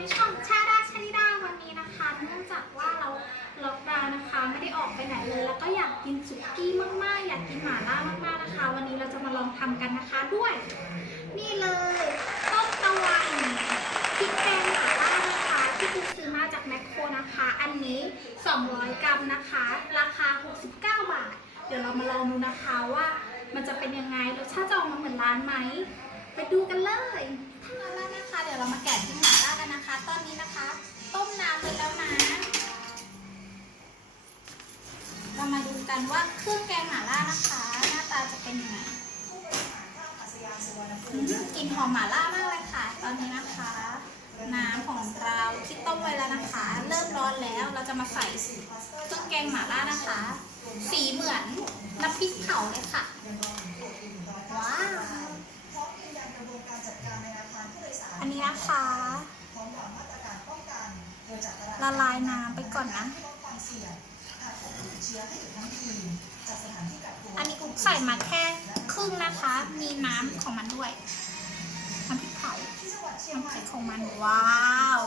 ในช่องชาดาชนิดาวันนี้นะคะเนื่องจากว่าเราล็อกดาวน์นะคะ ไม่ได้ออกไปไหนเลย แล้วก็อยากกินสุกี้มากๆ อยากกินหม่าล่ามากๆนะคะ วันนี้เราจะมาลองทำกันนะคะด้วย นี่เลยต้มตะวันพริกแกงหม่าล่านะคะ ที่คุณซื้อมาจากแมคโครนะคะ อันนี้ 200 กรัมนะคะ ราคา 69 บาท เดี๋ยวเรามาลองดูนะคะว่า มันจะเป็นยังไงรสชาติจะออกมาเหมือนร้านไหมไปดูกันเลยถ้ามาแล้วนะคะ เดี๋ยวเรามาแกะพริกหม่า กันว่าเครื่องแกงหม่าล่านะคะ หน้าตาจะเป็นยังไงกลิ่นหอมหม่าล่ามากเลยค่ะ ตอนนี้นะคะ น้ำของเราที่ต้มไว้แล้วนะคะ เริ่มร้อนแล้วเราจะมาใส่เครื่องแกงหม่าล่านะคะ สีเหมือนน้ำพริกเผาเลยค่ะว้าวอันนี้นะคะละลายน้ำไปก่อนนะ อันนี้กุ๊กใส่มาแค่ครึ่งนะคะ มีน้ำของมันด้วยน้ำพริกเผาน้ำพริกของมันว้าว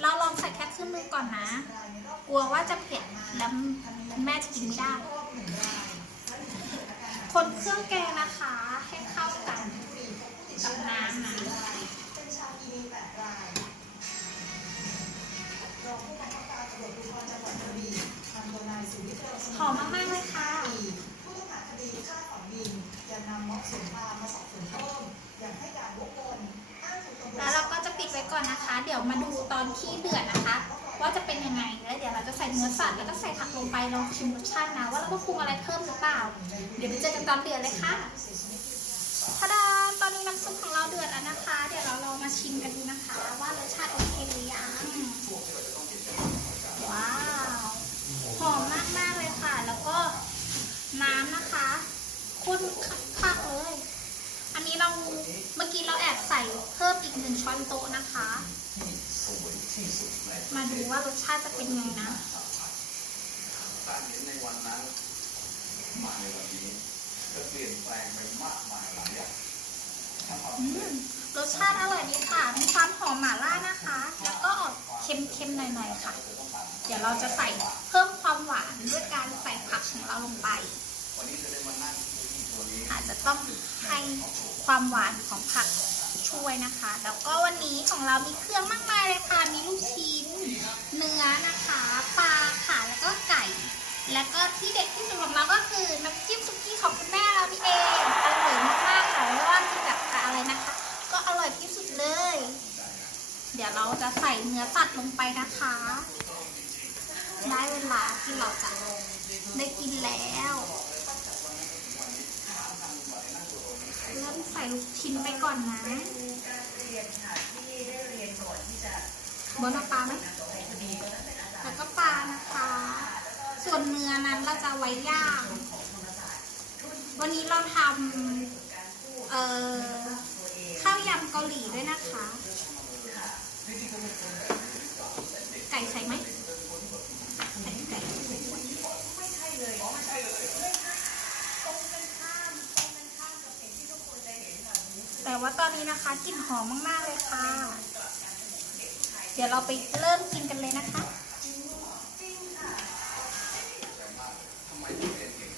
เราลองใส่แค่ครึ่งนึงก่อนนะ กลัวว่าจะเผ็ดแล้วแม่จะกินไม่ได้ คนเครื่องแกงนะคะ ให้เข้ากันกับน้ำนะ หอมมากๆเลยค่ะแล้วเราก็จะปิดไว้ก่อนนะคะ เดี๋ยวมาดูตอนที่เดือดนะคะ ว่าจะเป็นยังไงแล้วเดี๋ยวเราจะใส่เนื้อสัตว์แล้วก็ใส่ผักลงไปลองชิมรสชาตินะว่าเราต้องปรุงอะไรเพิ่มหรือเปล่า เดี๋ยวไปเจอกันตอนเดือดเลยค่ะทาดาตอนนี้น้ำซุปของเราเดือดแล้วนะคะ เดี๋ยวเราลองมาชิมกันดูนะคะ ว่ารสชาติโอเคหรือยังว้าว หอมมาก ๆ เลยค่ะ แล้วก็น้ำนะคะข้นคักๆเลย อันนี้ เราเมื่อกี้เราแอบใส่เพิ่มอีกหนึ่งช้อนโต๊ะนะคะ มาดูว่ารสชาติจะเป็นไงนะการเห็นในวันนั้นมาในวันนี้ก็เปลี่ยนแปลงไปมากมายหลายอย่างถ้าความอืมรสชาติอร่อยดีค่ะ มีความหอมหม่าล่านะคะ แล้วก็ออกเค็มๆหน่อยๆค่ะ เดี๋ยวเราจะใส่เพิ่มความหวานด้วยการใส่ผักของเราลงไป วันนี้จะได้มานั่งที่ตัวนี้ อาจจะต้องให้ความหวานของผักช่วยนะคะ แล้วก็วันนี้ของเรามีเครื่องมากมายเลยค่ะ มีลูกชิ้น เนื้อนะคะ ปลาค่ะ แล้วก็ไก่ แล้วก็ที่เด็ดที่สุดของเราก็คือน้ำจิ้มซุกี้ของคุณแม่เรานี่เองอร่อยมากๆค่ะไม่ว่าจะแบบอะไรนะคะ ก็อร่อยที่สุดเลย เดี๋ยวเราจะใส่เนื้อสัตว์ลงไปนะคะ ได้เวลาที่เราจะได้กินแล้ว ลูกชิ้นไปก่อนนะบนเอาปลาไหมแล้วก็ปลานะคะ ส่วนเนื้อนั้นเราจะไว้ย่าง วันนี้เราทำเอ่อข้าวยำเกาหลีด้วยนะคะ ไก่ใส่ไหมใส่ไก่ แต่ ว่าตอนนี้นะคะกลิ่นหอมมากๆเลยค่ะ เดี๋ยวเราไปเริ่มกินกันเลยนะคะตองเรียนเก่ง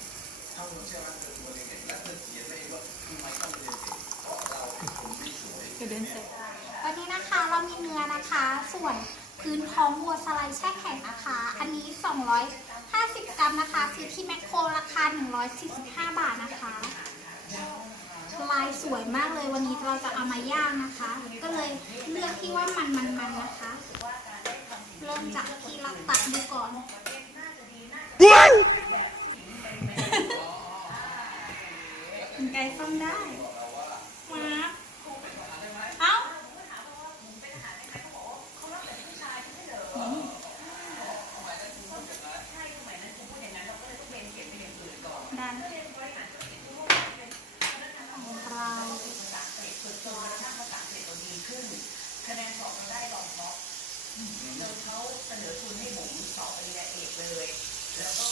ถ้าคุณเชื่อว่าเธอตัวเก่งและเธอเขียนได้ว่าทำไมต้องเรียนเก่งเพราะเราเป็นคนที่สวยเดี๋ยวเดินเสร็จวันนี้นะคะเรามีเนื้อนะคะ ส่วนพื้นท้องวัวสไลด์แช่แข็งนะคะ อันนี้ 250 กรัมนะคะ ซื้อที่แมคโครราคา 145 บาทนะคะ ลายสวยมากเลยวันนี้เราจะเอามาย่างนะคะ ก็เลยเลือกที่ว่ามันมันมันนะคะ เริ่มจากที่เราตัดดูก่อนคุณไก่ซ่อมได้ คะแนนสอบเราได้รองท็อปจเขาเสนอทุนให้ผมสอบปริญญาเอกเลย แล้วก็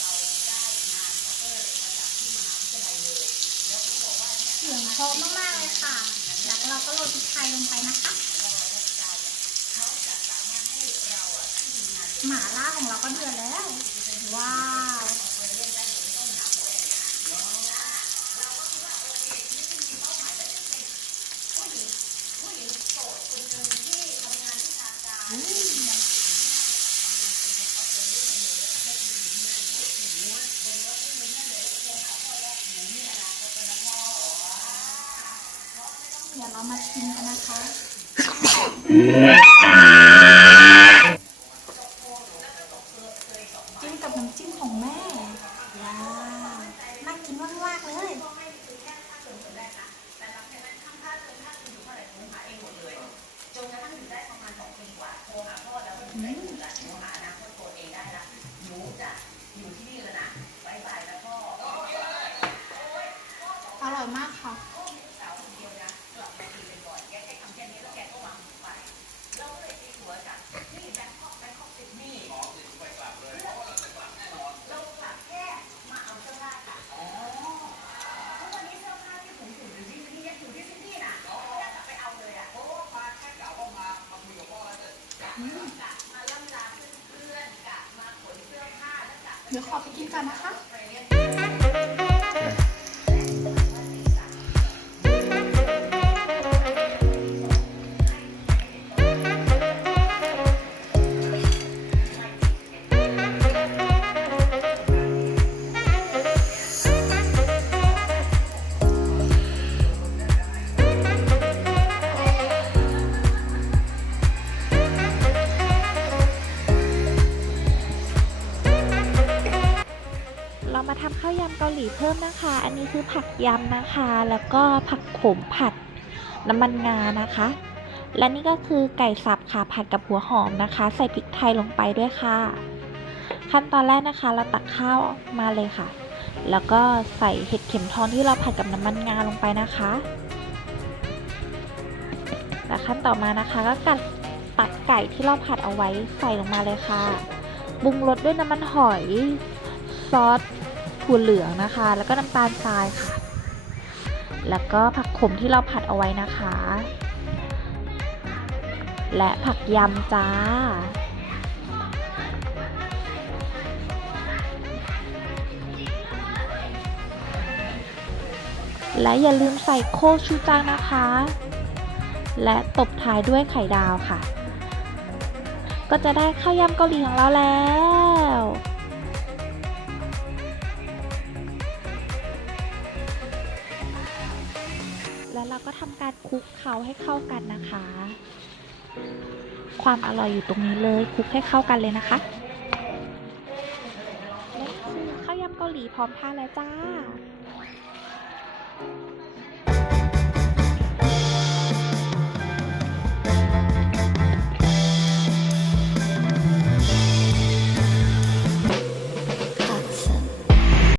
เราได้งานคอเวอร์มาจากที่มหาวิทยาลัยเลย แล้วเขาบอกว่าเนี่ยเสีพราะมากๆเลยค่ะแล้วเราก็โรยพริกไทยลงไปนะคะหมาล่าของเราก็เดือดแล้ว ว้า เดี๋ยวเรามาชิมกันนะคะ จิ้มกับน้ำจิ้มของแม่ ว้าว น่ากินมากๆเลย อร่อยมากค่ะ เดี๋ยวขอไปกินกันนะคะ ทำข้าวยำเกาหลีเพิ่มนะคะ อันนี้คือผักยำนะคะ แล้วก็ผักโขมผัดน้ำมันงานะคะ และนี่ก็คือไก่สับค่ะผัดกับหัวหอมนะคะ ใส่พริกไทยลงไปด้วยค่ะ ขั้นตอนแรกนะคะ เราตักข้าวมาเลยค่ะ แล้วก็ใส่เห็ดเข็มทองที่เราผัดกับน้ำมันงาลงไปนะคะและขั้นต่อมานะคะก็กัดตักไก่ที่เราผัดเอาไว้ใส่ลงมาเลยค่ะปรุงรสด้วยน้ำมันหอย ซอส ถั่วเหลืองนะคะ แล้วก็น้ำตาลทรายค่ะ แล้วก็ผักขมที่เราผัดเอาไว้นะคะ และผักยำจ้าและอย่าลืมใส่โคชูจังนะคะ และตบท้ายด้วยไข่ดาวค่ะ ก็จะได้ข้าวยำเกาหลีของเราแล้ว แล้วเราก็ทำการคลุกเขาให้เข้ากันนะคะ ความอร่อยอยู่ตรงนี้เลยคลุกให้เข้ากันเลยนะคะและนี่คือข้าวยำเกาหลีพร้อมทานแล้วจ้า